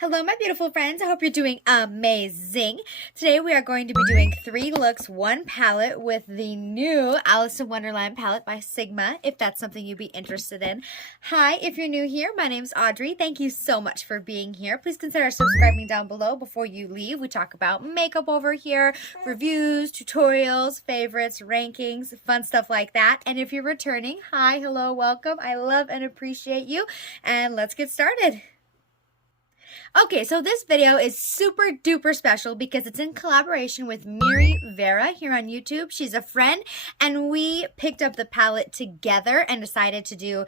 Hello, my beautiful friends. I hope you're doing amazing. Today we are going to be doing 3 looks, 1 palette with the new Alice in Wonderland palette by Sigma, if that's something you'd be interested in. Hi, if you're new here, my name's Audrey. Thank you so much for being here. Please consider subscribing down below before you leave. We talk about makeup over here, reviews, tutorials, favorites, rankings, fun stuff like that. And if you're returning, hi, hello, welcome. I love and appreciate you. And let's get started. Okay, so this video is super duper special because it's in collaboration with Miri Vera here on YouTube. She's a friend, and we picked up the palette together and decided to do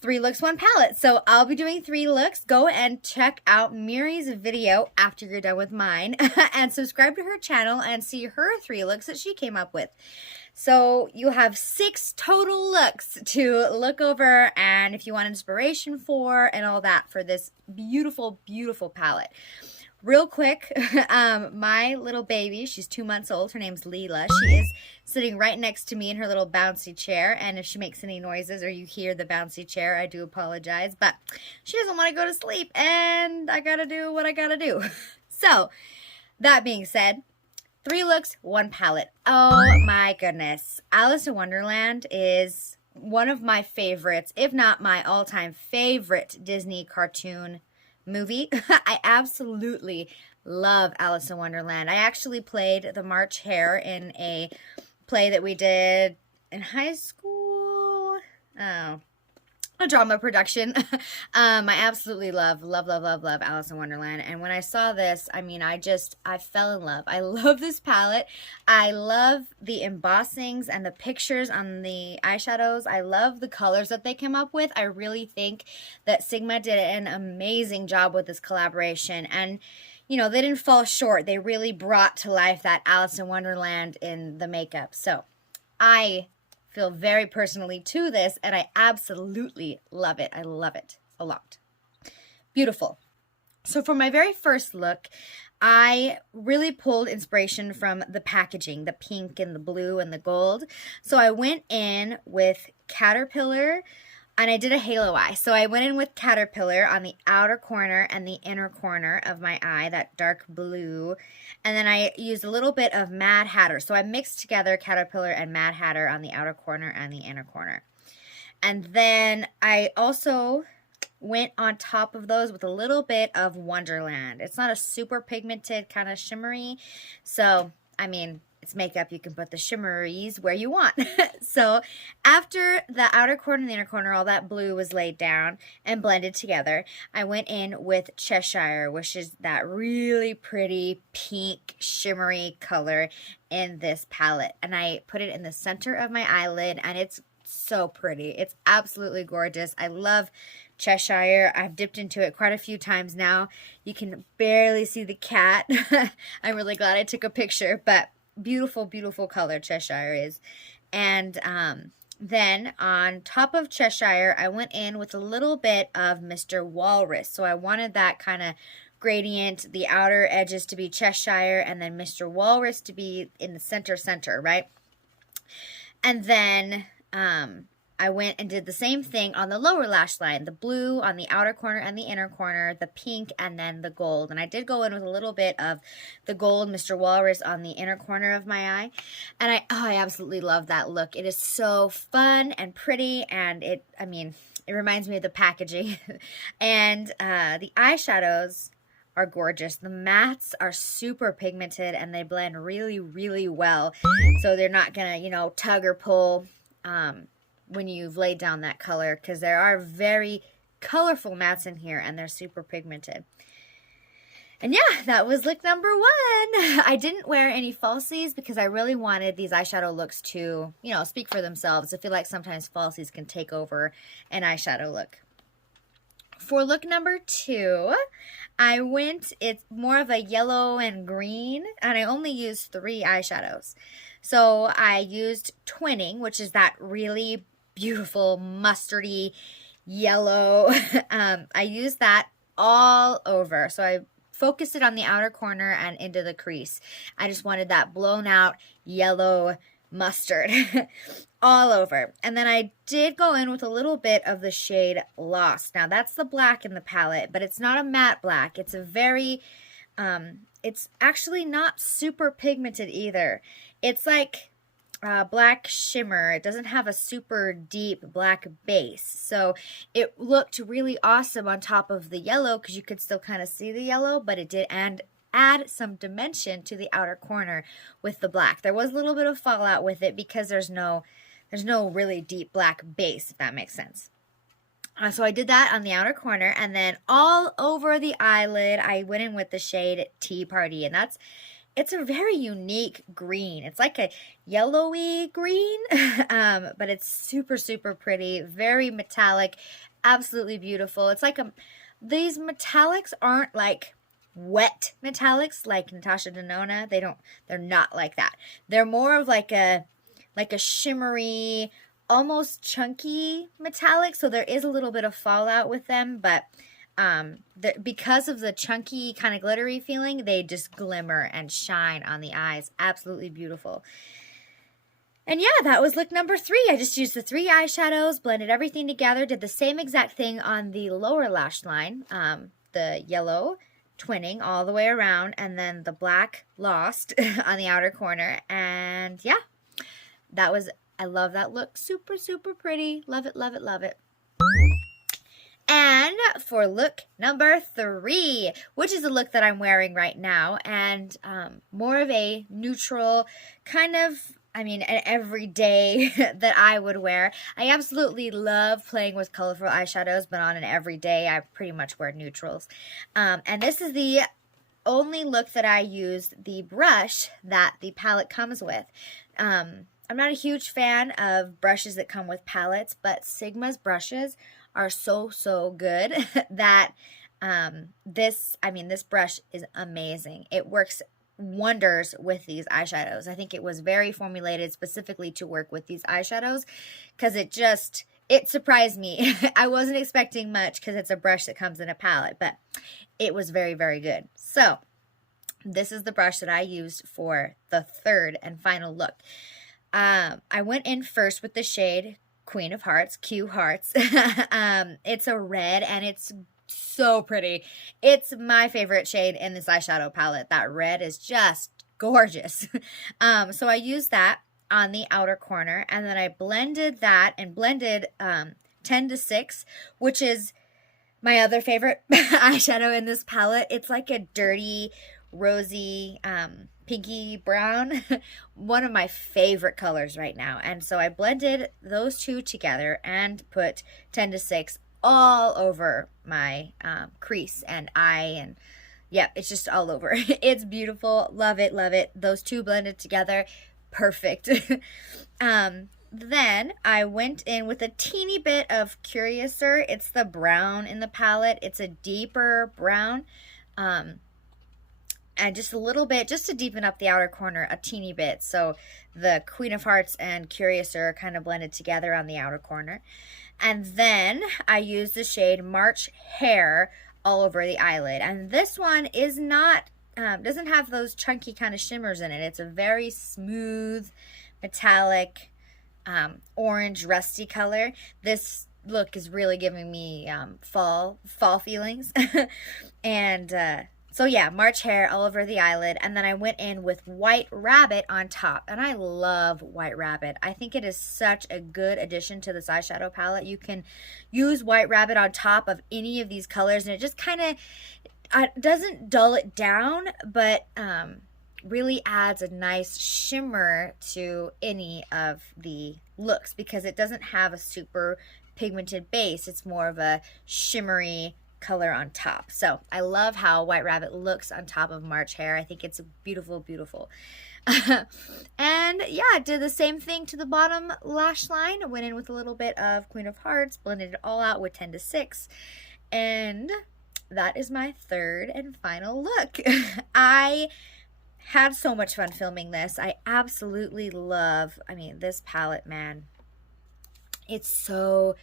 3 looks, 1 palette. So I'll be doing 3 looks. Go and check out Miri's video after you're done with mine and subscribe to her channel and see her 3 looks that she came up with. So you have 6 total looks to look over, and if you want inspiration for and all that for this beautiful, beautiful palette. Real quick, my little baby, she's 2 months old. Her name's Leela. She is sitting right next to me in her little bouncy chair, and if she makes any noises or you hear the bouncy chair, I do apologize, but she doesn't want to go to sleep, and I gotta do what I gotta do. So, that being said, 3 looks, 1 palette. Oh my goodness. Alice in Wonderland is one of my favorites, if not my all-time favorite Disney cartoon movie. I absolutely love Alice in Wonderland. I actually played the March Hare in a play that we did in high school. Oh, a drama production. I absolutely love Alice in Wonderland. And when I saw this, I mean, I fell in love. I love this palette. I love the embossings and the pictures on the eyeshadows. I love the colors that they came up with. I really think that Sigma did an amazing job with this collaboration. And you know, they didn't fall short. They really brought to life that Alice in Wonderland in the makeup. So I feel very personally to this, and I absolutely love it. I love it a lot. Beautiful. So for my very first look, I really pulled inspiration from the packaging, the pink and the blue and the gold. So I went in with Caterpillar, and I did a halo eye. So I went in with Caterpillar on the outer corner and the inner corner of my eye, that dark blue. And then I used a little bit of Mad Hatter. So I mixed together Caterpillar and Mad Hatter on the outer corner and the inner corner. And then I also went on top of those with a little bit of Wonderland. It's not a super pigmented kind of shimmery. So, I mean, it's makeup, you can put the shimmeries where you want. So after the outer corner and the inner corner, all that blue was laid down and blended together, I went in with Cheshire, which is that really pretty pink shimmery color in this palette. And I put it in the center of my eyelid, and it's so pretty. It's absolutely gorgeous. I love Cheshire. I've dipped into it quite a few times now. You can barely see the cat. I'm really glad I took a picture, but beautiful, beautiful color Cheshire is. And then on top of Cheshire, I went in with a little bit of Mr. Walrus. So I wanted that kind of gradient, the outer edges to be Cheshire, and then Mr. Walrus to be in the center, right? And then I went and did the same thing on the lower lash line, the blue on the outer corner and the inner corner, the pink, and then the gold. And I did go in with a little bit of the gold Mr. Walrus on the inner corner of my eye. And I absolutely love that look. It is so fun and pretty, and it reminds me of the packaging. And the eyeshadows are gorgeous. The mattes are super pigmented, and they blend really, really well. So they're not gonna, you know, tug or pull when you've laid down that color, because there are very colorful mattes in here, and they're super pigmented. And yeah, that was look number 1. I didn't wear any falsies because I really wanted these eyeshadow looks to, you know, speak for themselves. I feel like sometimes falsies can take over an eyeshadow look. For look number 2, it's more of a yellow and green, and I only used 3 eyeshadows. So I used Twinning, which is that really beautiful mustardy yellow. I used that all over. So I focused it on the outer corner and into the crease. I just wanted that blown out yellow mustard all over. And then I did go in with a little bit of the shade Lost. Now that's the black in the palette, but it's not a matte black. It's a very, it's actually not super pigmented either. It's like black shimmer. It doesn't have a super deep black base. So it looked really awesome on top of the yellow because you could still kind of see the yellow, but it did add some dimension to the outer corner with the black. There was a little bit of fallout with it because there's no really deep black base, if that makes sense. So I did that on the outer corner, and then all over the eyelid, I went in with the shade Tea Party, and it's a very unique green. It's like a yellowy green, but it's super, super pretty, very metallic, absolutely beautiful. It's like these metallics aren't like wet metallics like Natasha Denona. They're not like that. They're more of like a shimmery, almost chunky metallic. So there is a little bit of fallout with them, but because of the chunky kind of glittery feeling, they just glimmer and shine on the eyes. Absolutely beautiful. And yeah, that was look number 3. I just used the 3 eyeshadows, blended everything together, did the same exact thing on the lower lash line, the yellow twinning all the way around, and then the black Lost on the outer corner. And yeah, I love that look. Super, super pretty. Love it, love it, love it. And for look number 3, which is the look that I'm wearing right now, and more of a neutral kind of, an everyday that I would wear. I absolutely love playing with colorful eyeshadows, but on an everyday, I pretty much wear neutrals. And this is the only look that I used the brush that the palette comes with. I'm not a huge fan of brushes that come with palettes, but Sigma's brushes are so good that this brush is amazing. It works wonders with these eyeshadows. I think it was very formulated specifically to work with these eyeshadows because it surprised me. I wasn't expecting much because it's a brush that comes in a palette, but it was very, very good. So this is the brush that I used for the third and final look. I went in first with the shade Queen of Hearts, Q Hearts. It's a red and it's so pretty. It's my favorite shade in this eyeshadow palette. That red is just gorgeous. So I used that on the outer corner, and then I blended that and blended 10 to 6, which is my other favorite eyeshadow in this palette. It's like a dirty, rosy, pinky brown. One of my favorite colors right now. And so I blended those two together and put 10 to 6 all over my crease and eye, and yeah, it's just all over. It's beautiful. Love it, love it. Those two blended together, perfect. Then I went in with a teeny bit of Curiouser. It's the brown in the palette. It's a deeper brown, and just a little bit, just to deepen up the outer corner a teeny bit. So the Queen of Hearts and Curiouser are kind of blended together on the outer corner. And then I used the shade March Hare all over the eyelid. And this one is not, doesn't have those chunky kind of shimmers in it. It's a very smooth, metallic, orange, rusty color. This look is really giving me fall feelings. And so yeah, March Hare all over the eyelid, and then I went in with White Rabbit on top, and I love White Rabbit. I think it is such a good addition to this eyeshadow palette. You can use White Rabbit on top of any of these colors, and it just kind of doesn't dull it down, but really adds a nice shimmer to any of the looks because it doesn't have a super pigmented base. It's more of a shimmery color on top. So I love how White Rabbit looks on top of March Hare. I think it's beautiful, beautiful. And yeah, I did the same thing to the bottom lash line. I went in with a little bit of Queen of Hearts, blended it all out with 10 to 6. And that is my third and final look. I had so much fun filming this. I absolutely love, this palette, man. It's so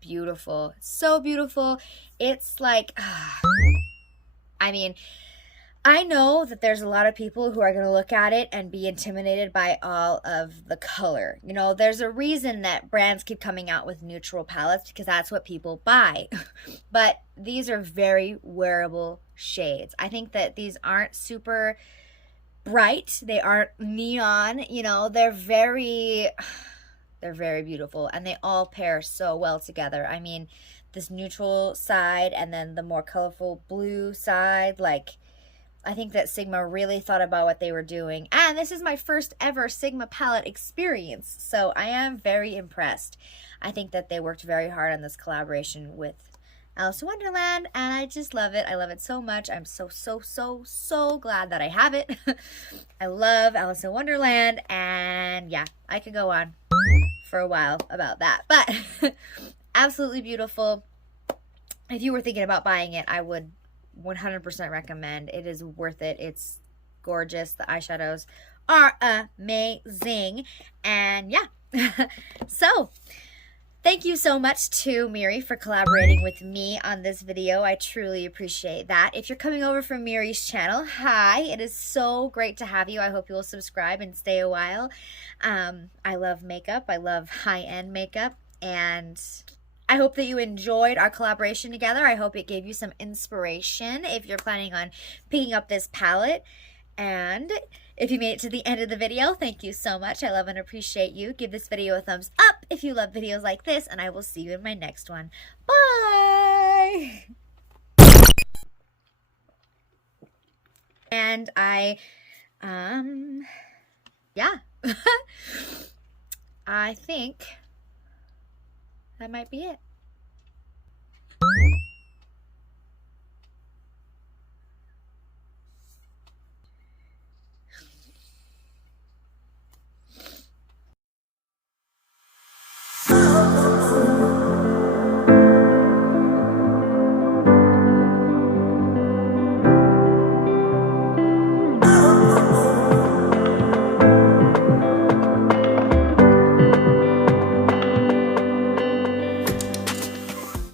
beautiful. So beautiful. It's like, I know that there's a lot of people who are going to look at it and be intimidated by all of the color. You know, there's a reason that brands keep coming out with neutral palettes because that's what people buy. But these are very wearable shades. I think that these aren't super bright. They aren't neon, you know, they're very beautiful, and they all pair so well together. I mean, this neutral side and then the more colorful blue side, like, I think that Sigma really thought about what they were doing. And this is my first ever Sigma palette experience, so I am very impressed. I think that they worked very hard on this collaboration with Alice in Wonderland, and I just love it. I love it so much. I'm so glad that I have it. I love Alice in Wonderland, and yeah, I could go on for a while about that, but absolutely beautiful. If you were thinking about buying it, I would 100% recommend. It is worth it. It's gorgeous. The eyeshadows are amazing, and yeah. So thank you so much to Miri for collaborating with me on this video. I truly appreciate that. If you're coming over from Miri's channel, hi. It is so great to have you. I hope you will subscribe and stay a while. I love makeup. I love high-end makeup, and I hope that you enjoyed our collaboration together. I hope it gave you some inspiration if you're planning on picking up this palette. And if you made it to the end of the video, thank you so much. I love and appreciate you. Give this video a thumbs up if you love videos like this, and I will see you in my next one. Bye! And yeah. I think that might be it.